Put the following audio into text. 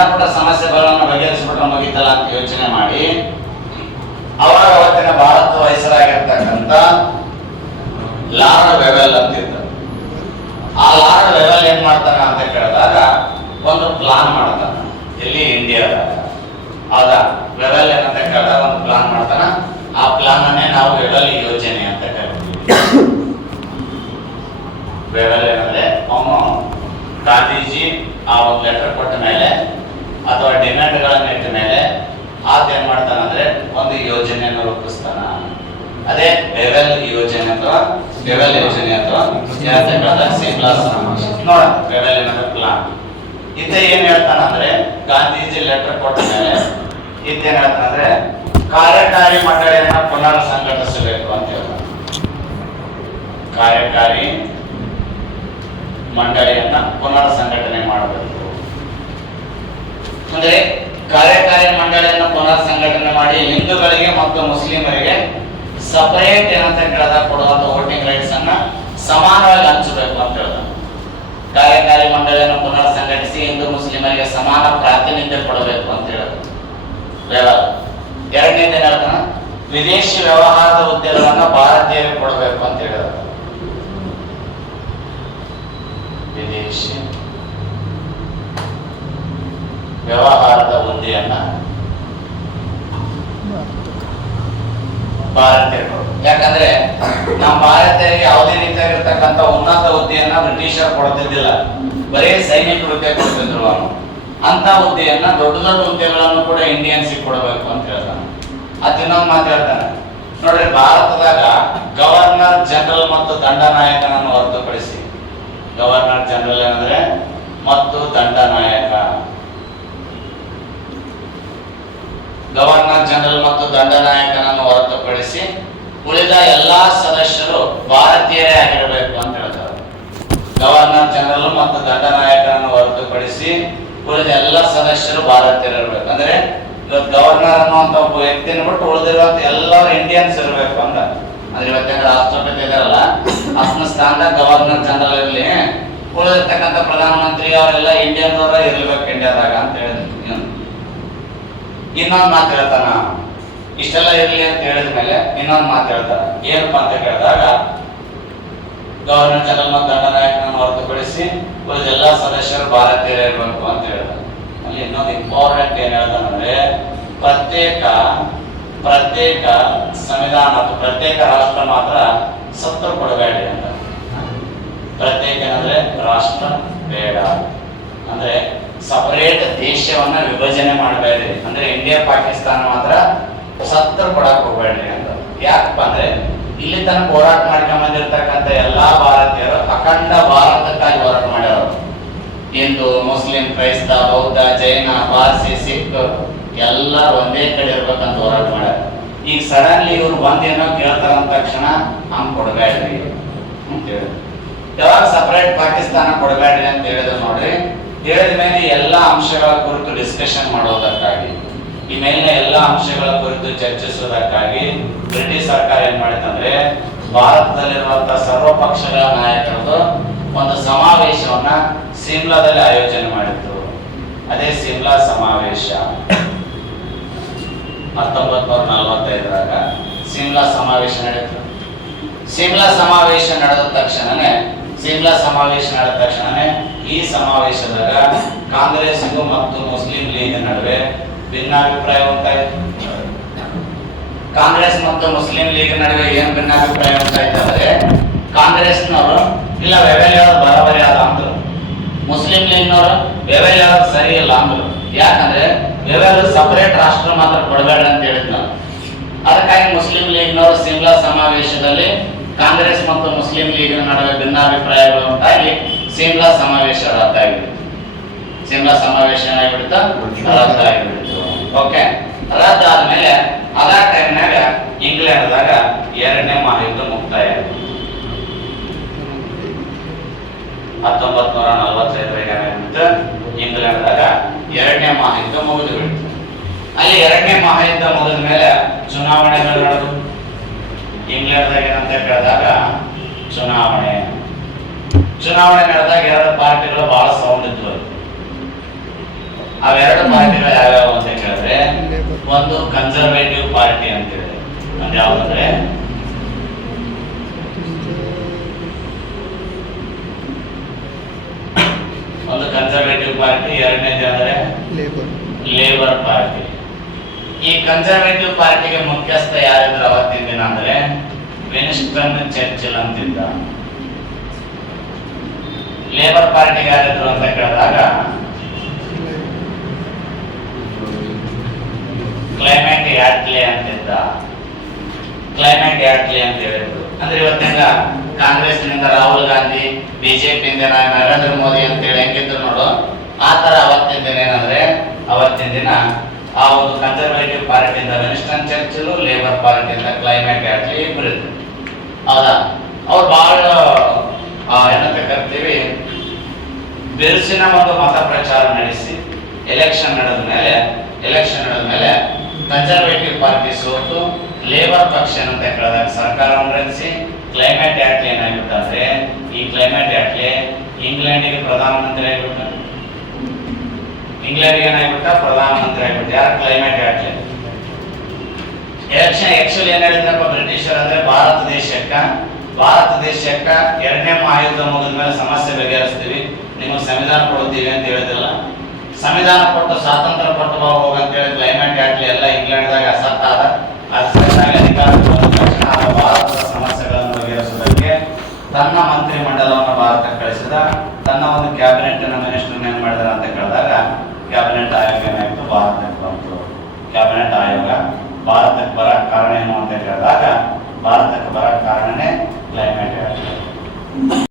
ಸಣ್ಣ ಪುಟ್ಟ ಸಮಸ್ಯೆಗಳನ್ನು ಬಗೆಹರಿಸಿಬಿಟ್ರೆ ಮುಗಿತಲ್ಲ ಅಂತ ಯೋಚನೆ ಮಾಡಿ ಅವಾಗ ಅವತ್ತಿನ ಭಾರತ ವಯಸ್ಸರಾಗಿರ್ತಕ್ಕಂಥ ಲಾರ್ಡ್ ವೆವೆಲ್ ಅಂತ ಇರ್ತಾರೆ. ಆ ಲಾರ್ಡ್ ವೆವೆಲ್ ಏನ್ ಮಾಡ್ತಾನ ಅಂತ ಕೇಳಿದಾಗ ಒಂದು ಪ್ಲಾನ್ ಮಾಡ್ತಾನ. ಇಲ್ಲಿ ಇಂಡಿಯಾದಾಗ ಹೌದಾ, ವೆವೆಲ್ ಏನಂತ ಕೇಳಿದಾಗ ಒಂದು ಪ್ಲಾನ್ ಮಾಡ್ತಾನ. ಆ ಪ್ಲಾನ್ ಅನ್ನೇ ನಾವು ವೆವೆಲ್ ಯೋಜನೆ ಅಂತ ಕರಿತೀವಿ. ವೆವೆಲ್ ಏನಂದ್ರೆ ಅವನು ಗಾಂಧೀಜಿ ಆ ಒಂದು ಲೆಟರ್ ಕೊಟ್ಟ ಮೇಲೆ ಅಥವಾ ಡಿಮ್ಯಾಂಡ್ಗಳನ್ನ ಇಟ್ಟ ಮೇಲೆ ಆತ ಏನ್ ಮಾಡ್ತಾನಂದ್ರೆ ಒಂದು ಯೋಜನೆಯನ್ನು ರೂಪಿಸ್ತಾನ. ಅದೇ ವೆವೆಲ್ ಯೋಜನೆ ಅಥವಾ ವೆವೆಲ್ ಯೋಜನೆ ಅಥವಾ ಸಿಮ್ಲಾ ಸಮಾವೇಶ. ನೋಡ, ವೆವೆಲ್ ಏನಂದ್ರೆ ಪ್ಲಾನ್. ಇದ್ದ ಏನ್ ಹೇಳ್ತಾನಂದ್ರೆ ಗಾಂಧೀಜಿ ಲೆಟರ್ ಕೊಟ್ಟ ಮೇಲೆ ಇದ್ದೇನ್ ಹೇಳ್ತಾನಂದ್ರೆ ಕಾರ್ಯಕಾರಿ ಮಂಡಳಿಯನ್ನ ಪುನರ್ ಸಂಘಟಿಸಬೇಕು ಅಂತ ಹೇಳ್ತಾನೆ. ಕಾರ್ಯಕಾರಿ ಮಂಡಳಿಯನ್ನ ಪುನರ್ ಸಂಘಟನೆ ಮಾಡಬೇಕು ಅಂದ್ರೆ ಕಾರ್ಯಕಾರಿ ಮಂಡಳಿಯನ್ನ ಪುನರ್ ಸಂಘಟನೆ ಮಾಡಿ ಹಿಂದೂಗಳಿಗೆ ಮತ್ತು ಮುಸ್ಲಿಮರಿಗೆ ಸಪರೇಟ್ ಏನಂತ ಕೇಳಿದಾಗ ಕೊಡುವಂತ ವೋಟಿಂಗ್ ರೈಟ್ಸ್ ಅನ್ನ ಸಮಾನವಾಗಿ ಹಂಚಬೇಕು ಅಂತ ಹೇಳ್ದ. ಕಾರ್ಯಕಾರಿ ಮಂಡಳಿಯನ್ನು ಪುನರ್ ಸಂಘಟಿಸಿ ಹಿಂದೂ ಮುಸ್ಲಿಮರಿಗೆ ಸಮಾನ ಪ್ರಾತಿನಿಧ್ಯ ಕೊಡಬೇಕು ಅಂತ ಹೇಳೋದು. ಎರಡನೇದು ಏನ್ ಹೇಳ್ತಾನ, ವಿದೇಶಿ ವ್ಯವಹಾರದ ಹುದ್ದೆಗಳನ್ನ ಭಾರತೀಯರಿಗೆ ಕೊಡಬೇಕು ಅಂತ ಹೇಳಿದ. ವಿದೇಶಿ ವ್ಯವಹಾರದ ಹುದ್ದೆಯನ್ನ ಭಾರತೀಯರು, ಯಾಕಂದ್ರೆ ನಮ್ಮ ಭಾರತೀಯರಿಗೆ ಯಾವುದೇ ರೀತಿಯಾಗಿರ್ತಕ್ಕಂಥ ಉನ್ನತ ಹುದ್ದೆಯನ್ನ ಬ್ರಿಟಿಷರು ಕೊಡ್ತಿದ್ದಿಲ್ಲ, ಬರೀ ಸೈನಿಕ ಹುದ್ದೆ ಕೊಡ್ತಿದ್ರು. ಅವನು ಅಂತ ಹುದ್ದೆಯನ್ನ ದೊಡ್ಡ ದೊಡ್ಡ ಹುದ್ದೆಗಳನ್ನು ಕೂಡ ಇಂಡಿಯನ್ಸ್ ಕೊಡಬೇಕು ಅಂತ ಹೇಳ್ತಾನೆ. ಇನ್ನೊಂದು ಮಾತು ಹೇಳ್ತಾನೆ ನೋಡ್ರಿ, ಭಾರತದಾಗ ಗವರ್ನರ್ ಜನರಲ್ ಮತ್ತು ದಂಡನಾಯಕನನ್ನು ಹೊರತುಪಡಿಸಿ, ಗವರ್ನರ್ ಜನರಲ್ ಏನಂದ್ರೆ ಮತ್ತು ದಂಡನಾಯಕ, ಗವರ್ನರ್ ಜನರಲ್ ಮತ್ತು ದಂಡನಾಯಕನನ್ನು ಹೊರತುಪಡಿಸಿ ಉಳಿದ ಎಲ್ಲಾ ಸದಸ್ಯರು ಭಾರತೀಯರೇ ಆಗಿರಬೇಕು ಅಂತ ಹೇಳ್ತಾರೆ. ಗವರ್ನರ್ ಜನರಲ್ ಮತ್ತು ದಂಡನಾಯಕನನ್ನು ಹೊರತುಪಡಿಸಿ ಉಳಿದ ಎಲ್ಲ ಸದಸ್ಯರು ಭಾರತೀಯರಿರ್ಬೇಕು. ಅಂದ್ರೆ ಇವತ್ತು ಗವರ್ನರ್ ಅನ್ನುವಂತ ಒಬ್ಬ ವ್ಯಕ್ತಿನ ಬಿಟ್ಟು ಉಳಿದಿರುವಂತ ಎಲ್ಲರೂ ಇಂಡಿಯನ್ಸ್ ಇರಬೇಕು ಅಂತ. ಅಂದ್ರೆ ಇವತ್ತೇನು ರಾಷ್ಟ್ರಪತಿ ಇದಾರಲ್ಲ, ಅಷ್ಟನ ಸ್ಥಾನದಾಗ ಗವರ್ನರ್ ಜನರಲ್ ಇರ್ಲಿ, ಉಳಿದಿರ್ತಕ್ಕಂಥ ಪ್ರಧಾನಮಂತ್ರಿ ಅವರೆಲ್ಲ ಇಂಡಿಯನ್ ಅವರ ಇರ್ಬೇಕು ಇಂಡಿಯಾದಾಗ ಅಂತ ಹೇಳಿದ್ರು. ಇನ್ನೊಂದು ಮಾತು ಹೇಳ್ತಾನ, ಇಷ್ಟೆಲ್ಲ ಇರ್ಲಿ ಅಂತ ಹೇಳಿದ ಮೇಲೆ ಇನ್ನೊಂದು ಮಾತು ಹೇಳ್ತಾರ. ಏನಪ್ಪಾ ಅಂತ ಕೇಳಿದಾಗ ಗವರ್ನರ್ ಜನರಲ್ ಮತ್ತು ದಂಡನಾಯಕನನ್ನು ಹೊರತುಪಡಿಸಿ ಉಳಿದ ಎಲ್ಲ ಸದಸ್ಯರು ಭಾರತೀಯರೇ ಇರಬೇಕು ಅಂತ ಹೇಳ್ತಾರೆ. ಅಲ್ಲಿ ಇನ್ನೊಂದು ಇಂಪಾರ್ಟೆಂಟ್ ಏನ್ ಹೇಳ್ತಾನಂದ್ರೆ ಪ್ರತ್ಯೇಕ ಸಂವಿಧಾನ ಮತ್ತು ಪ್ರತ್ಯೇಕ ರಾಷ್ಟ್ರ ಮಾತ್ರ ಸತ್ರು ಕೊಡಬೇಡಿ ಅಂತ. ಪ್ರತ್ಯೇಕ ಅಂದ್ರೆ ರಾಷ್ಟ್ರ ಬೇಡ, ಅಂದ್ರೆ ಸಪರೇಟ್ ದೇಶವನ್ನ ವಿಭಜನೆ ಮಾಡಬೇಡಿ, ಅಂದ್ರೆ ಇಂಡಿಯಾ ಪಾಕಿಸ್ತಾನ ಮಾತ್ರ ಸತ್ರು ಕೊಡಕ್ ಹೋಗ್ಬೇಡ್ರಿ ಅಂತ. ಯಾಕಪ್ಪ ಅಂದ್ರೆ ಇಲ್ಲಿ ತನಕ ಹೋರಾಟ ಮಾಡ್ಕೊಂಡ್ ಬಂದಿರ್ತಕ್ಕಂಥ ಎಲ್ಲಾ ಭಾರತೀಯರು ಅಖಂಡ ಭಾರತಕ್ಕಾಗಿ ಹೋರಾಟ ಮಾಡ್ಯಾರ. ಹಿಂದೂ, ಮುಸ್ಲಿಂ, ಕ್ರೈಸ್ತ, ಬೌದ್ಧ, ಜೈನ, ಪಾರ್ಸಿ, ಸಿಖ್ ಎಲ್ಲರೂ ಒಂದೇ ಕಡೆ ಇರ್ಬೇಕಂತ ಹೋರಾಟ ಮಾಡ್ಯಾರ. ಈಗ ಸಡನ್ಲಿ ಇವ್ರು ಬಂದೇನೋ ಕೇಳ್ತಾರ ಅಂದ ತಕ್ಷಣ ಹಂಗ್ ಕೊಡಬೇಡ್ರಿ ಅಂತ ಹೇಳಿದ್ರು. ಯಾವಾಗ ಸಪರೇಟ್ ಪಾಕಿಸ್ತಾನ ಕೊಡಬೇಡ್ರಿ ಅಂತ ಹೇಳಿದ್ರು ನೋಡ್ರಿ, ಹೇಳಿದ ಮೇಲೆ ಎಲ್ಲಾ ಅಂಶಗಳ ಕುರಿತು ಡಿಸ್ಕಷನ್ ಮಾಡೋದಕ್ಕಾಗಿ, ಈ ಮೇಲಿನ ಎಲ್ಲಾ ಅಂಶಗಳ ಕುರಿತು ಚರ್ಚಿಸುವುದಕ್ಕಾಗಿ ಬ್ರಿಟಿಷ್ ಸರ್ಕಾರ ಏನ್ ಮಾಡಿತಂದ್ರೆ ಭಾರತದಲ್ಲಿರುವಂತಹ ಸರ್ವ ಪಕ್ಷಗಳ ನಾಯಕರದು ಒಂದು ಸಮಾವೇಶವನ್ನ ಸಿಮ್ಲಾದಲ್ಲಿ ಆಯೋಜನೆ ಮಾಡಿತ್ತು. ಅದೇ ಸಿಮ್ಲಾ ಸಮಾವೇಶ 1945ರಾಗ ಸಿಮ್ಲಾ ಸಮಾವೇಶ ನಡೆಯಿತು. ಸಿಮ್ಲಾ ಸಮಾವೇಶ ನಡೆದ ತಕ್ಷಣನೇ ಈ ಸಮಾವೇಶದಾಗ ಕಾಂಗ್ರೆಸ್ಗೂ ಮತ್ತು ಮುಸ್ಲಿಂ ಲೀಗ್ ನಡುವೆ ಭಿನ್ನಾಭಿಪ್ರಾಯ ಉಂಟಾಯಿತು. ಕಾಂಗ್ರೆಸ್ ಮತ್ತು ಮುಸ್ಲಿಂ ಲೀಗ್ ನಡುವೆ ಏನ್ ಭಿನ್ನಾಭಿಪ್ರಾಯ ಉಂಟಾಯ್ತು ಅಂದ್ರೆ ಕಾಂಗ್ರೆಸ್ನವರು ಇಲ್ಲ ವೆವೆಲ್ ಹೇಳೋದು ಬರೋಬರಿ ಆದ ಅಂದ್ರು, ಮುಸ್ಲಿಂ ಲೀಗ್ನವರು ವೆವೆಲ್ ಹೇಳೋದು ಸರಿ ಇಲ್ಲ ಅಂದ್ರು. ಯಾಕಂದ್ರೆ ವೆವೆಲ್ ಸಪರೇಟ್ ರಾಷ್ಟ್ರ ಮಾತ್ರ ಕೊಡಬೇಡ ಅಂತ ಹೇಳಿದ್ನ. ಅದಕ್ಕಾಗಿ ಮುಸ್ಲಿಂ ಲೀಗ್ನವರು ಸಿಮ್ಲಾ ಸಮಾವೇಶದಲ್ಲಿ ಕಾಂಗ್ರೆಸ್ ಮತ್ತು ಮುಸ್ಲಿಂ ಲೀಗ್ ನಡುವೆ ಭಿನ್ನಾಭಿಪ್ರಾಯಗಳು ಉಂಟಾಗಿ ಸಿಮ್ಲಾ ಸಮಾವೇಶ ರದ್ದಾಗಿಬಿಡ್ತು. ರದ್ದಾಗಿಬಿಡ್ತು. ಓಕೆ, ರದ್ದಾದ್ಮೇಲೆ ಅದ ಟೈಮ್ನಾಗ ಇಂಗ್ಲೆಂಡ್ದಾಗ 2ನೇ ಮಹಾಯುದ್ಧ ಮುಕ್ತಾಯ ಆಯಿತು. 1945 ಇಂಗ್ಲೆಂಡ್ದಾಗ 2ನೇ ಮಹಾಯುದ್ಧ ಮುಗಿದು ಬಿಡ್ತು. ಅಲ್ಲಿ 2ನೇ ಮಹಾಯುದ್ಧ ಮುಗಿದ ಮೇಲೆ ಚುನಾವಣೆಗಳು ನಡೆದು ಇಂಗ್ಲೆಂಡ್ದಾಗ ಏನಂತ ಕೇಳಿದಾಗ ಚುನಾವಣೆ ನಡೆದಾಗ 2 ಪಾರ್ಟಿಗಳು ಬಹಳ ಸೌಂಡ್ ಇದ್ವು. ಅವೆರಡು ಒಂದು ಕನ್ಸರ್ವೇಟಿವ್ ಪಾರ್ಟಿ ಅಂತೇಳಿ. ಅಂದ್ರೆ ಯಾವ್ದಂದ್ರೆ ಒಂದು ಕನ್ಸರ್ವೇಟಿವ್ ಪಾರ್ಟಿ, ಎರಡನೇದು ಅಂದ್ರೆ ಲೇಬರ್ ಪಾರ್ಟಿ. ಈ ಕನ್ಸರ್ವೇಟಿವ್ ಪಾರ್ಟಿಗೆ ಮುಖ್ಯಸ್ಥ ಯಾರಿದ್ರು ಅವತ್ತಿನ ದಿನ ಅಂದ್ರೆ ವಿನ್ಸ್ಟನ್ ಚರ್ಚಿಲ್ ಅಂತಿದ್ದ. ಲೇಬರ್ ಪಾರ್ಟಿಗೆ ಯಾರಿದ್ರು ಅಂತ ಕೇಳಿದಾಗ ಕ್ಲೈಮೆಟ್ ಯಾಟ್ಲೆ ಅಂತಿದ್ದ. ಕ್ಲೈಮೆಟ್ ಯಾಟ್ಲೆ ಅಂತ ಹೇಳಿದ್ರು. ಅಂದ್ರೆ ಇವತ್ತಿನ ಕಾಂಗ್ರೆಸ್ನಿಂದ ರಾಹುಲ್ ಗಾಂಧಿ, ಬಿಜೆಪಿಯಿಂದ ನರೇಂದ್ರ ಮೋದಿ ಅಂತೇಳಿ ಹೆಂಗಿದ್ರು ನೋಡು, ಆ ತರ ಅವತ್ತಿನ ದಿನ ಏನಂದ್ರೆ ಅವತ್ತಿನ ದಿನ ಆ ಒಂದು ಕನ್ಸರ್ವೇಟಿವ್ ಪಾರ್ಟಿಯಿಂದ ವಿನ್ಸ್ಟನ್ ಚರ್ಚಿಲ್, ಲೇಬರ್ ಪಾರ್ಟಿಯಿಂದ ಕ್ಲೈಮೆಟ್ ಯಾಟ್ಲೆ ಇಬ್ಬರು. ಹೌದಾ? ಅವ್ರು ಬಹಳ ಏನಂತ ಕರಿತೀವಿ, ಬಿರುಸಿನ ಒಂದು ಮತ ಪ್ರಚಾರ ನಡೆಸಿ ಎಲೆಕ್ಷನ್ ನಡೆದ ಮೇಲೆ ಕನ್ಸರ್ವೇಟಿವ್ ಪಾರ್ಟಿ ಸೋತು ಲೇಬರ್ ಪಕ್ಷ ಅಂತ ಕೇಳಿದಾಗ ಸರ್ಕಾರವನ್ನು ರಚಿಸಿ ಕ್ಲೈಮೇಟ್ ಯಾಟ್ಲೆ ಏನಾಗ್ಬಿಟ್ಟ ಅಂದ್ರೆ, ಈ ಕ್ಲೈಮೇಟ್ ಯಾಟ್ಲೆ ಇಂಗ್ಲೆಂಡಿಗೆ ಪ್ರಧಾನಮಂತ್ರಿ ಆಗಿಬಿಟ್ಟ. ಇಂಗ್ಲೆಂಡ್ಗೆ ಏನಾಗ್ಬಿಟ್ಟ? ಪ್ರಧಾನಮಂತ್ರಿ ಆಗಿಬಿಟ್ಟ. ಯಾರು? ಕ್ಲೈಮೇಟ್ ಯಾಟ್ಲೆ. ಎಲೆಕ್ಷನ್ ಆಕ್ಚುಲಿ ಏನ್ ಹೇಳಿದ್ರಪ್ಪ ಬ್ರಿಟಿಷರ್ ಅಂದ್ರೆ ಭಾರತ ದೇಶಕ್ಕ ಎರಡನೇ ಮಹಾಯುದ್ಧ ಮುಗಿದ ಮೇಲೆ ಸಮಸ್ಯೆ ಬಗೆಹರಿಸ್ತೀವಿ, ನಿಮಗೆ ಸಂವಿಧಾನ ಕೊಡ್ತೀವಿ ಅಂತ ಹೇಳಿದ್ರಲ್ಲ. ಸಂವಿಧಾನ ಕೊಟ್ಟು ಸ್ವಾತಂತ್ರ್ಯ ಕೊಟ್ಟು ಹೋಗಂತೇಳಿ ಕ್ಲೈಮೇಟ್ ಯಾಟ್ಲೆ ಎಲ್ಲ ಇಂಗ್ಲೆಂಡ್ದಾಗ ಅಸತ್ತ ಆದ. ಅಧಿಕಾರ ತಕ್ಷಣ ಭಾರತದ ಸಮಸ್ಯೆಗಳನ್ನು ಬಗೆಹರಿಸುವುದಕ್ಕೆ ತನ್ನ ಮಂತ್ರಿ ಮಂಡಲವನ್ನು ಭಾರತಕ್ಕೆ ಕಳಿಸಿದ. ತನ್ನ ಒಂದು ಕ್ಯಾಬಿನೆಟ್ ಮಿನಿಸ್ಟರ್ ಏನ್ ಮಾಡಿದಾರ ಅಂತ ಕೇಳಿದಾಗ ಕ್ಯಾಬಿನೆಟ್ ಆಯೋಗ ಏನಾಯ್ತು? ಭಾರತಕ್ಕೆ ಬಂತು. ಕ್ಯಾಬಿನೆಟ್ ಆಯೋಗ ಭಾರತಕ್ಕೆ ಬರಕ್ ಕಾರಣ ಏನು ಅಂತ ಕೇಳಿದಾಗ ಭಾರತಕ್ಕೆ ಬರಕ್ ಕಾರಣನೇ ಕ್ಲೈಮೇಟ್ ಯಾಟ್ಲೆ.